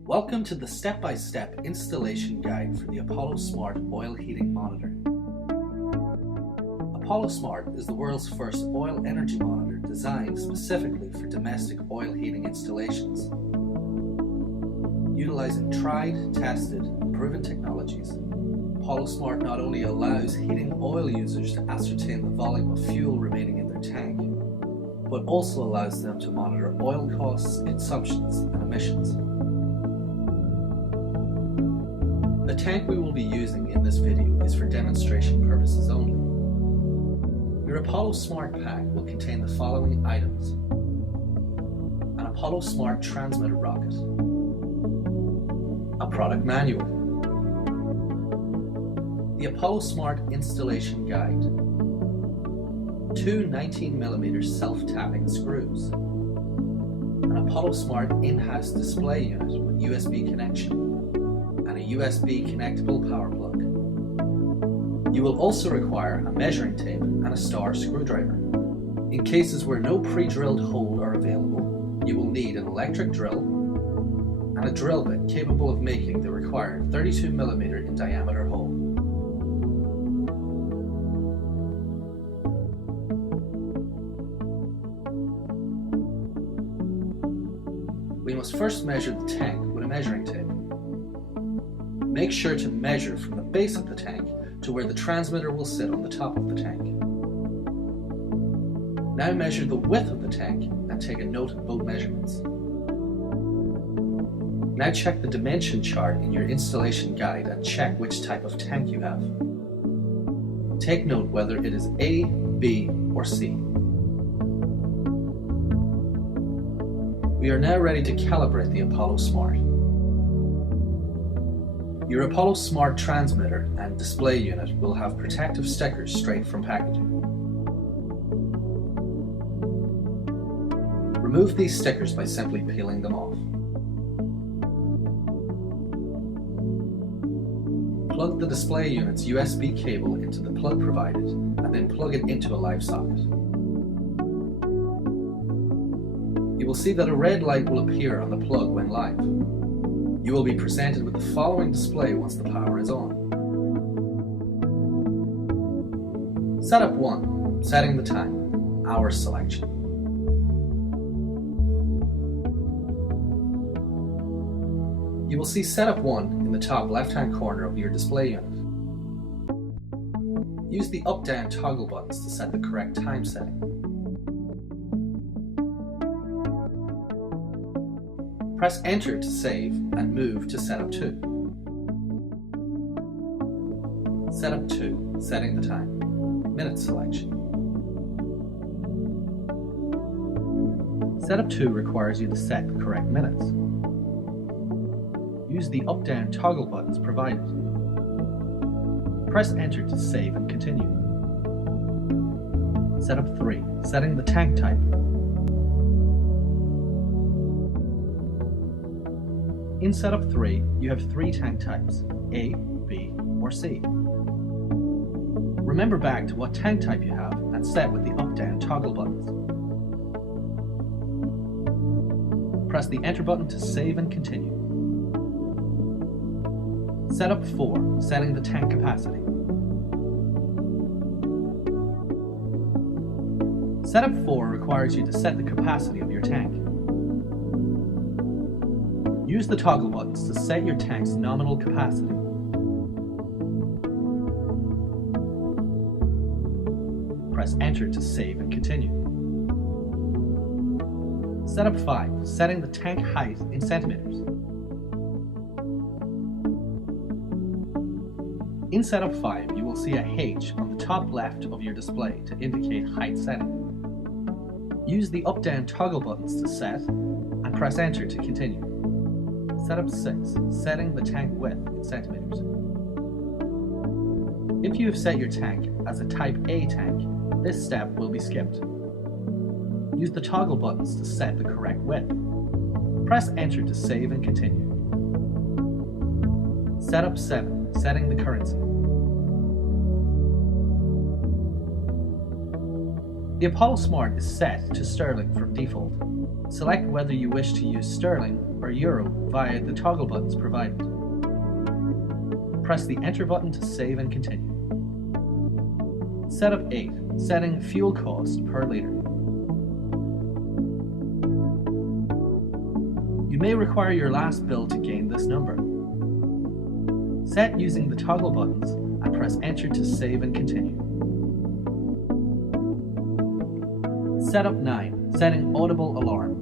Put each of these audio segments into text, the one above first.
Welcome to the step-by-step installation guide for the Apollo Smart Oil Heating Monitor. Apollo Smart is the world's first oil energy monitor designed specifically for domestic oil heating installations. Utilizing tried, tested, and proven technologies, Apollo Smart not only allows heating oil users to ascertain the volume of fuel remaining in their tank, but also allows them to monitor oil costs, consumptions, and emissions. The tank we will be using in this video is for demonstration purposes only. Your Apollo Smart Pack will contain the following items: an Apollo Smart transmitter rocket, a product manual, the Apollo Smart installation guide, two 19mm self-tapping screws, an Apollo Smart in-house display unit with USB connection, and a USB connectable power plug. You will also require a measuring tape and a star screwdriver. In cases where no pre-drilled hole are available, you will need an electric drill and a drill bit capable of making the required 32mm in diameter hole. We must first measure the tank with a measuring tape. Make sure to measure from the base of the tank to where the transmitter will sit on the top of the tank. Now measure the width of the tank and take a note of both measurements. Now check the dimension chart in your installation guide and check which type of tank you have. Take note whether it is A, B, or C. We are now ready to calibrate the Apollo Smart. Your Apollo Smart transmitter and display unit will have protective stickers straight from packaging. Remove these stickers by simply peeling them off. Plug the display unit's USB cable into the plug provided and then plug it into a live socket. You will see that a red light will appear on the plug when live. You will be presented with the following display once the power is on. Setup 1. Setting the time. Hour selection. You will see Setup 1 in the top left-hand corner of your display unit. Use the up-down toggle buttons to set the correct time setting. Press Enter to save and move to Setup 2. Setup 2. Setting the time. Minute selection. Setup 2 requires you to set the correct minutes. Use the up-down toggle buttons provided. Press Enter to save and continue. Setup 3. Setting the tank type. In Setup 3, you have three tank types, A, B, or C. Remember back to what tank type you have and set with the up-down toggle buttons. Press the Enter button to save and continue. Setup 4, setting the tank capacity. Setup 4 requires you to set the capacity of your tank. Use the toggle buttons to set your tank's nominal capacity. Press Enter to save and continue. Setup 5, setting the tank height in centimeters. In Setup 5, you will see a H on the top left of your display to indicate height setting. Use the up-down toggle buttons to set and press Enter to continue. Setup 6, setting the tank width in centimeters. If you have set your tank as a Type A tank, this step will be skipped. Use the toggle buttons to set the correct width. Press Enter to save and continue. Setup 7, setting the currency. The Apollo Smart is set to sterling from default. Select whether you wish to use sterling or euro via the toggle buttons provided. Press the enter button to save and continue. Setup 8. Setting fuel cost per litre. You may require your last bill to gain this number. Set using the toggle buttons and press enter to save and continue. Setup 9. Setting audible alarm.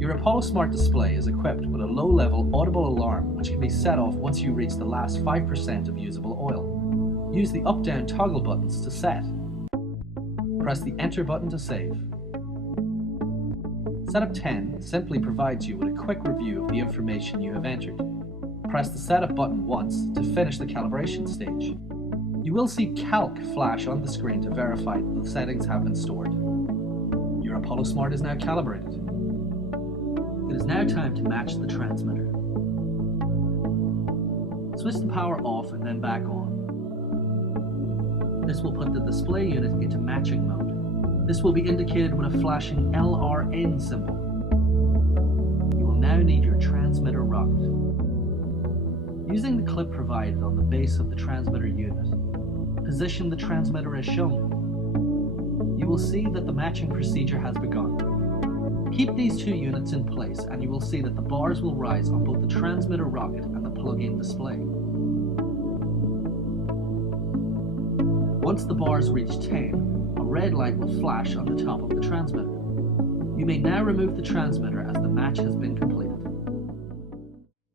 Your Apollo Smart display is equipped with a low-level audible alarm which can be set off once you reach the last 5% of usable oil. Use the up-down toggle buttons to set. Press the enter button to save. Setup 10 simply provides you with a quick review of the information you have entered. Press the setup button once to finish the calibration stage. You will see Calc flash on the screen to verify that the settings have been stored. Your Apollo Smart is now calibrated. It is now time to match the transmitter. Switch the power off and then back on. This will put the display unit into matching mode. This will be indicated with a flashing LRN symbol. You will now need your transmitter rocket. Using the clip provided on the base of the transmitter unit, position the transmitter as shown. You will see that the matching procedure has begun. Keep these two units in place and you will see that the bars will rise on both the transmitter rocket and the plug-in display. Once the bars reach 10, a red light will flash on the top of the transmitter. You may now remove the transmitter as the match has been completed.